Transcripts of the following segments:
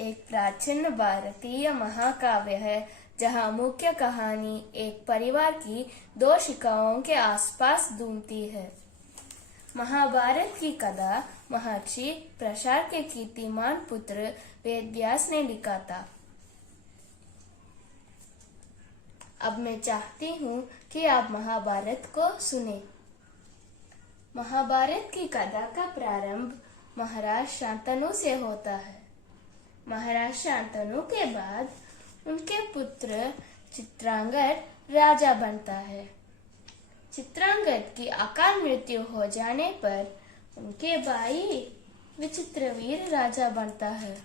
एक प्राचीन भारतीय महाकाव्य है जहाँ मुख्य कहानी एक परिवार की दो शिकाओं के आसपास घूमती है। महाभारत की कथा महर्षि प्रसार के कीर्तिमान पुत्र वेदव्यास ने लिखा था। अब मैं चाहती हूँ कि आप महाभारत को सुने। महाभारत की कथा का प्रारंभ महाराज शांतनु से होता है। महाराज शांतनु के बाद उनके पुत्र चित्रांगद राजा बनता है। चित्रांगद की अकाल मृत्यु हो जाने पर उनके भाई विचित्रवीर राजा बनता है।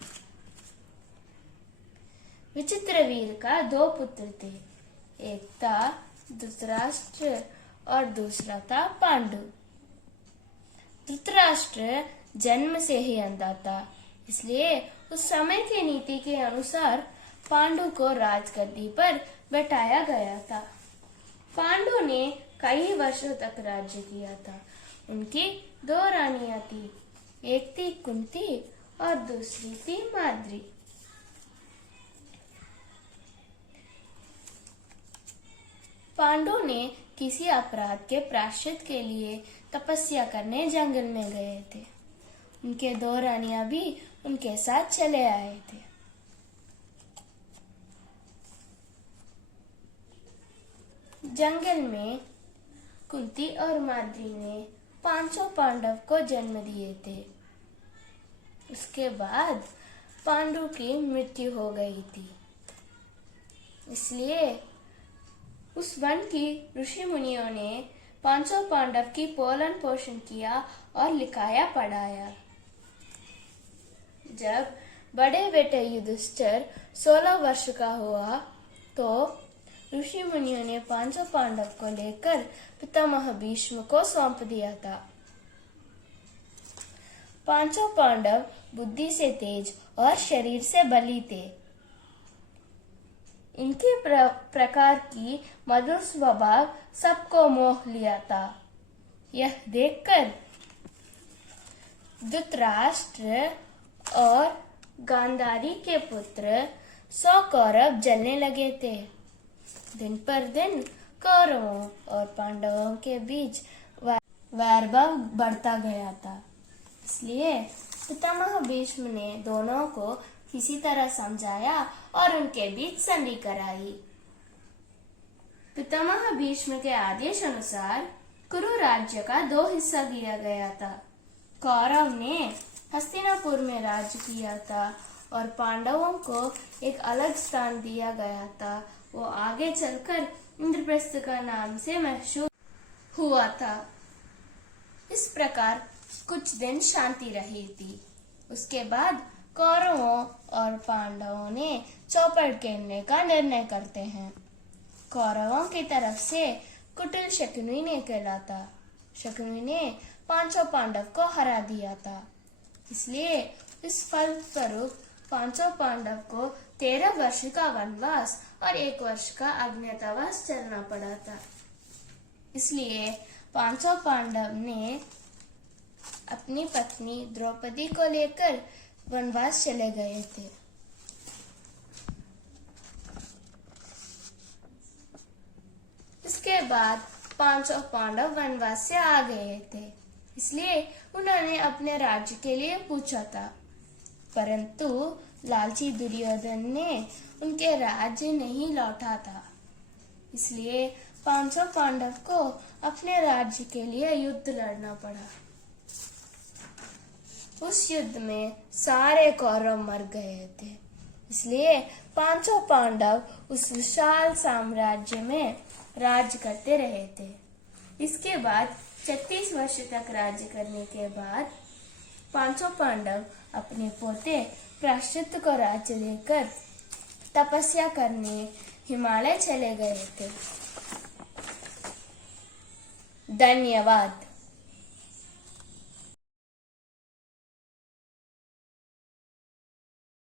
विचित्रवीर का दो पुत्र थे, एक था धृतराष्ट्र और दूसरा था पांडु। धृतराष्ट्र जन्म से ही अंधा था, इसलिए उस समय की नीति के अनुसार पांडु को राजगद्दी पर बैठाया गया था। पांडु ने कई वर्षों तक राज्य किया था। उनकी दो रानियां थी, एक थी कुंती और दूसरी थी माद्री। पांडु ने किसी अपराध के प्रायश्चित के लिए तपस्या करने जंगल में गए थे। उनके दो रानियां भी उनके साथ चले आए थे। जंगल में कुंती और माद्री ने पांचों पांडव को जन्म दिए थे। उसके बाद पांडु की मृत्यु हो गई थी, इसलिए उस वन की ऋषि मुनियों ने पांचों पांडव की पालन पोषण किया और लिखाया पढ़ाया। जब बड़े बेटे युधिष्ठिर 16 वर्ष का हुआ तो ऋषि मुनियों ने पांचों पांडव को लेकर पितामह भीष्म को सौंप दिया था। पांचों पांडव बुद्धि से तेज और शरीर से बली थे। इनके प्रकार की मधुर स्वभाव सबको मोह लिया था। यह देखकर धृतराष्ट्र और गांधारी के पुत्र 100 कौरव जलने लगे थे। दिन पर दिन कौरवों और पांडवों के बीच वैरभाव बढ़ता गया था। इसलिए पितामह भीष्म ने दोनों को किसी तरह समझाया और उनके बीच संधि कराई। पितामह भीष्म के आदेश अनुसार कुरु राज्य का 2 हिस्सा किया गया था। कौरव ने हस्तिनापुर में राज्य किया था और पांडवों को एक अलग स्थान दिया गया था। वो आगे चलकर इंद्रप्रस्थ का नाम से मशहूर हुआ था। इस प्रकार कुछ दिन शांति रही थी। उसके बाद कौरवों और पांडवों ने चौपड़ खेलने का निर्णय करते हैं। कौरवों की तरफ से कुटिल शकुनी ने खेला था। शकुनी ने पांचों पांडव को हरा दिया था, इसलिए इस फल स्वरूप पांचों पांडव को 13 वर्ष का वनवास और 1 वर्ष का अज्ञातवास चलना पड़ा था। इसलिए पांचों पांडव ने अपनी पत्नी द्रौपदी को लेकर वनवास चले गए थे। इसके बाद पांचों पांडव वनवास से आ गए थे, इसलिए उन्होंने अपने राज्य के लिए पूछा था। परंतु लालची दुर्योधन ने उनके राज्य नहीं लौटा था, इसलिए पांचों पांडव को अपने राज्य के लिए युद्ध लड़ना पड़ा। उस युद्ध में सारे कौरव मर गए थे, इसलिए पांचों पांडव उस विशाल साम्राज्य में राज्य करते रहे थे। इसके बाद 36 वर्ष तक राज्य करने के बाद पांचों पांडव अपने पोते प्रायश्चित को राज्य लेकर तपस्या करने हिमालय चले गए थे। धन्यवाद।